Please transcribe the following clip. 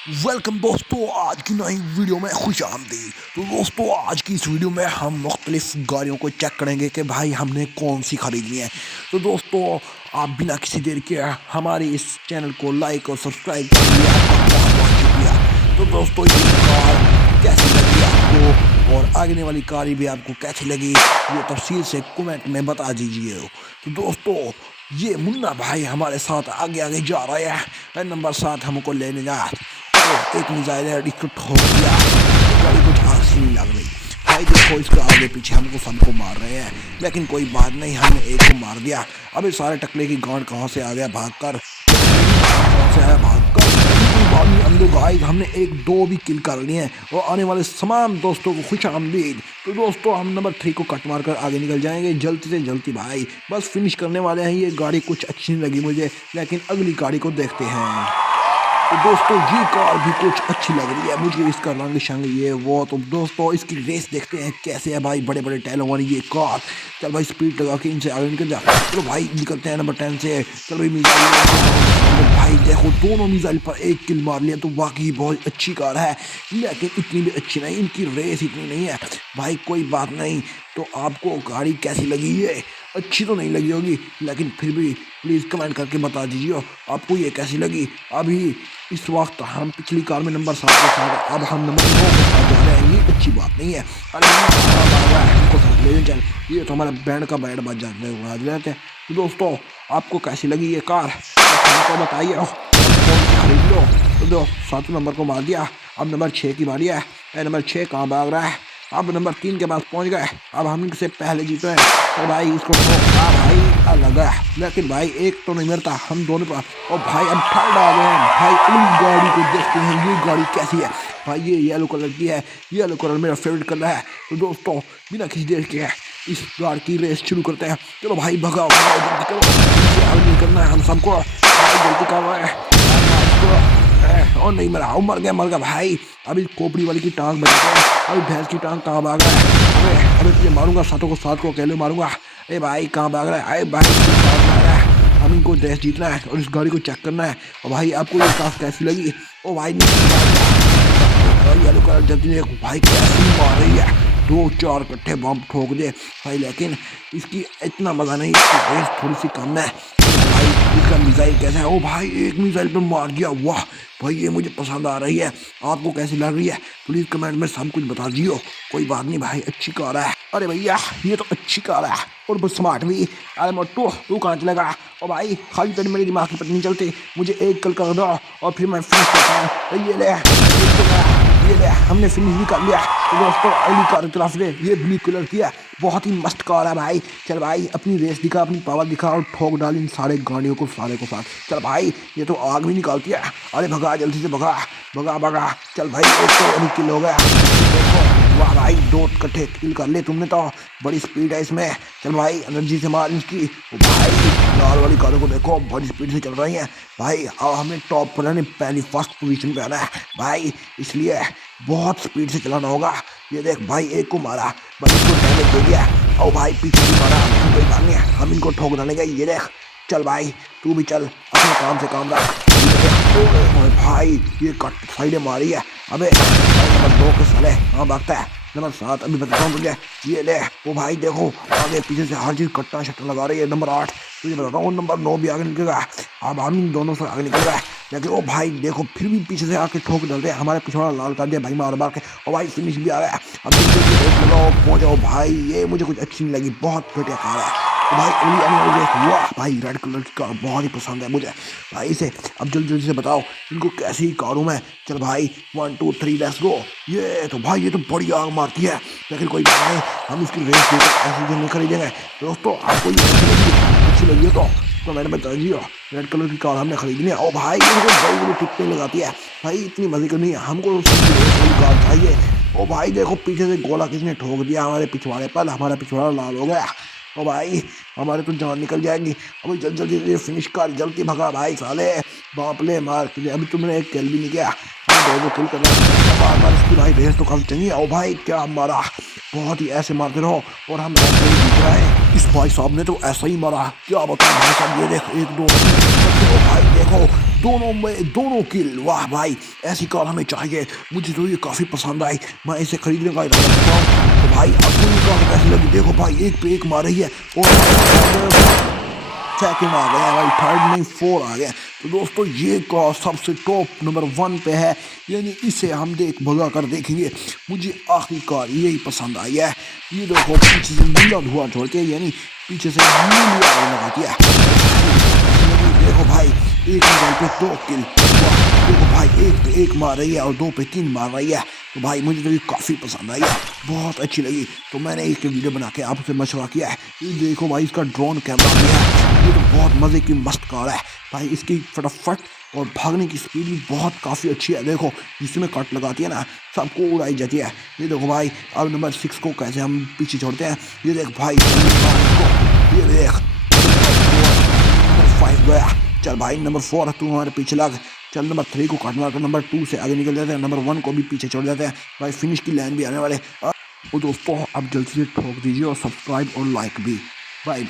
Welcome दोस्तों, आज की नई वीडियो में खुश आमदीद। तो दोस्तों, आज की इस वीडियो में हम मुख्तलिफ गाड़ियों को चेक करेंगे कि भाई हमने कौन सी खरीदनी है। तो दोस्तों, आप बिना किसी देर के हमारे इस चैनल को लाइक और सब्सक्राइब कर दिए, आपका बहुत बहुत शुक्रिया। तो दोस्तों, ये कार कैसी लगी आपको और आगे वाली कार भी आपको कैसी लगी, ये तफसील से कमेंट में बता दीजिए। तो दोस्तों, ये मुन्ना भाई हमारे साथ आगे आगे जा रहा है, नंबर 7 हमको लेने जा। एक मिसाइल है, इसको ठोक दिया, गाड़ी कुछ आग से नहीं लग रही। भाई देखो, इसका आगे पीछे हमको सबको मार रहे हैं, लेकिन कोई बात नहीं, हमने एक को मार दिया। अबे सारे टकले की गांड कहाँ से आ गया भागकर, कहाँ से आया भागकर। हम लोग गाइस, हमने एक दो भी किल कर लिए हैं और आने वाले तमाम दोस्तों को खुश आमदीद। तो दोस्तों, हम नंबर 3 को कट मार कर आगे निकल जाएंगे जल्दी से जल्दी। भाई बस फिनिश करने वाले हैं। ये गाड़ी कुछ अच्छी नहीं लगी मुझे, लेकिन अगली गाड़ी को देखते हैं। तो दोस्तों, ये कार भी कुछ अच्छी लग रही है मुझे, इसका रंग शंग ये वो। तो दोस्तों, इसकी रेस देखते हैं कैसे है। भाई बड़े बड़े टायरों वाली ये कार, चल भाई स्पीड लगा के इनसे आगे निकल जा। चलो भाई निकलते हैं नंबर 10 से। चलो भाई मिसाइल, भाई देखो दोनों मिसाइल पर एक किल मार लिया। तो वाकई बहुत अच्छी कार है, लेकिन इतनी भी अच्छी नहीं, इनकी रेस इतनी नहीं है। भाई कोई बात नहीं। तो आपको गाड़ी कैसी लगी? ये अच्छी तो नहीं लगी होगी, लेकिन फिर भी प्लीज़ कमेंट करके बता दीजिए आपको ये कैसी लगी। अभी इस वक्त हम पिछली कार में नंबर 7 के साथ, अब हम नंबर 9 के साथ जा रहे हैं। ये अच्छी बात नहीं है। अरे हमको साथ ले चल, ये तो हमारा बैंड का बैंड बज जाते हैं। तो दोस्तों, आपको कैसी लगी ये कार हमको बताइए, कौन सी खरीद लो। तो दो 7 नंबर को मार दिया, अब नंबर 6 की बारी है। नंबर 6 कहाँ भाग रहा है? अब नंबर 3 के पास पहुंच गए। अब हम इनसे पहले जीते हैं। तो भाई इसको ठोका भाई लगा, लेकिन भाई एक तो नहीं मिलता, हम दोनों पर। और भाई अब थर्ड आ गए हैं। भाई इन गाड़ी को देखते हैं, ये गाड़ी कैसी है। भाई ये येलो कलर की है, येलो कलर मेरा फेवरेट कलर है। तो दोस्तों, बिना किसी देर के इस कार की रेस शुरू करते हैं। चलो भाई भगाओ भगाओ, जल्दी करो, आगे निकलना है हम सबको। जल्दी करो और नहीं मरा, मर गया भाई। अभी खोपड़ी वाली की टांग बजा है, अभी भैंस की टांग कहाँ भाग रहा है? अबे तुझे मारूंगा, 7 को अकेले मारूंगा। अरे भाई कहाँ भाग रहा है? अरे भाई भाग रहा है। हम इनको रेस जीतना है और इस गाड़ी को चेक करना है। और भाई आपको ये कार कैसी लगी? ओ भाई येलो कलर जल्दी देखो भाई कैसी मार रही है, 2-4 कट्ठे बम ठोक दे भाई, लेकिन इसकी इतना मजा नहीं, इसकी रेस थोड़ी सी कम है। भाई इसका मिसाइल कैसा है? ओ भाई एक मिसाइल पे मार दिया, वाह भाई ये मुझे पसंद आ रही है। आपको कैसी लग रही है प्लीज कमेंट में सब कुछ बता दियो। कोई बात नहीं भाई, अच्छी कार है। अरे भैया ये तो अच्छी कार है और बहुत स्मार्ट भी। अरे मोटू तू कहाँ चलेगा? और भाई खाली पेट मेरे दिमाग की पत्नी नहीं चलती, मुझे एक कल कर दो और फिर मैं फिनिश करता हूँ। ये ले हमने फिनिश भी कर लिया। तो दोस्तों, अगली कार की तरफ से, ये ब्लू कलर की है, बहुत ही मस्त कार है भाई। चल भाई अपनी रेस दिखा, अपनी पावर दिखा और ठोक डाल इन सारे गाड़ियों को, सारे को साथ। चल भाई ये तो आग भी निकालती है। अरे भगा जल्दी से, भगा भगा भगा। चल भाई एक तो अभी किल हो गया। वाह भाई 2 कट्ठे किल कर ले तुमने, तो बड़ी स्पीड है इसमें। चल भाई एनर्जी से मार इसकी। भाई लाल वाली कारों को देखो, बड़ी स्पीड से चल रही हैं भाई। अब हमें टॉप पर आने, पहली फर्स्ट पोजीशन पे आना है भाई, इसलिए बहुत स्पीड से चलाना होगा। ये देख भाई एक को मारा, भाई इसको डैमेज दे दिया। और भाई पीछे भी मारा, कोई बात नहीं, हम इनको ठोक डालेंगे। ये देख, चल भाई तू भी चल, अपने काम से काम रख। भाई ये कट साइड मारी है। अबे नंबर 2 के साले हाँ भागता है। नंबर 7 अभी बताता हूँ तुझे, ये ले। वो भाई देखो आगे पीछे से हर चीज़ कट्टा शट्टा लगा रही है। नंबर 8 तुझे बताता हूँ, नंबर 9 भी आगे निकलेगा। अब हम इन दोनों से आगे निकल रहा है, लेकिन वो भाई देखो फिर भी पीछे से आके ठोक डालते हैं। हमारे पिछवाड़ा लाल कर दिया भाई मार मार के। और भाई फिनिश भी आ गया। अब लगाओ पहुँच जाओ भाई। ये मुझे कुछ अच्छी नहीं लगी, बहुत घटिया कार है। तो भाई अगली आने वाली रेस, वाह भाई रेड कलर की कार बहुत ही पसंद है मुझे भाई इसे। अब जल्दी जल्दी से बताओ इनको कैसी कारों में। चल भाई 1 2 3 लेट्स गो। ये तो भाई ये तो बड़ी आग मारती है, लेकिन कोई बात नहीं, हम इसकी रेस देकर ऐसे नहीं खरीदेंगे। दोस्तों आपको ये अच्छी लगी है तो मैंने बता दिया, रेड कलर की कार हमने खरीदनी है। और भाई इनको बड़ी बड़ी टिप्पे लगाती है भाई, इतनी मजे करनी है हमको, कार चाहिए। और भाई देखो पीछे से गोला किसने ठोक दिया हमारे पिछवाड़े पर, हमारा पिछवाड़ा लाल हो गया। ओ भाई हमारे तो जान निकल जाएगी। अभी जल्दी जल्दी फिनिश कर, जल्दी भगा भाई साले, बाप ले मार तुझे। अभी तुमने एक किल भी नहीं किया, दो किल करना इसकी भाई रेस तो काफी चंगी है। ओ भाई क्या मारा, बहुत ही ऐसे मारते रहो और हम ऐसे ही जीत रहे हैं। इस भाई साहब ने तो ऐसा ही मारा, क्या बताऊं भाई साहब। ये देख 1 2 3, भाई देखो दोनों में दोनों किल। वाह भाई, ऐसी कार हमें चाहिए। मुझे तो ये काफ़ी पसंद आई, मैं इसे खरीदने का इरादा करता हूँ। तो भाई अब ये कार कैसी लगी? देखो भाई, एक पे एक मार रही है और सेकंड आ गया भाई, थर्ड नहीं 4 आ गया। तो दोस्तों ये कार सबसे टॉप नंबर 1 पे है, यानी इसे हम भगा कर देखेंगे। मुझे आखिरी कार यही पसंद आई है। ये देखो पीछे से नीला धुआं छोड़ती है, यानी पीछे से नीली आग लगाती है। देखो भाई, एक मोबाइल पे 2 किल। देखो भाई, एक पे एक मार रही है और 2 पे 3 मार रही है। तो भाई मुझे तो ये काफ़ी पसंद आई है, बहुत अच्छी लगी। तो मैंने इसके वीडियो बना के आपसे मशवरा किया है। ये देखो भाई, इसका ड्रोन कैमरा भी है। ये तो बहुत मज़े की मस्त कार है भाई। इसकी फटाफट और भागने की स्पीड भी बहुत काफ़ी अच्छी है। देखो जिसमें कट लगाती है ना, सबको उड़ाई जाती है। ये देखो भाई, अब नंबर 6 को कैसे हम पीछे छोड़ते हैं। ये देख भाई, ये देख नंबर 5 गया। चल भाई, नंबर 4 तू हमारे पीछे लग। चल नंबर 3 को काट मार कर नंबर 2 से आगे निकल जाते हैं। नंबर 1 को भी पीछे छोड़ जाते हैं भाई। फिनिश की लाइन भी आने वाले। और दोस्तों अब जल्दी से ठोक दीजिए और सब्सक्राइब और लाइक भी। बाय।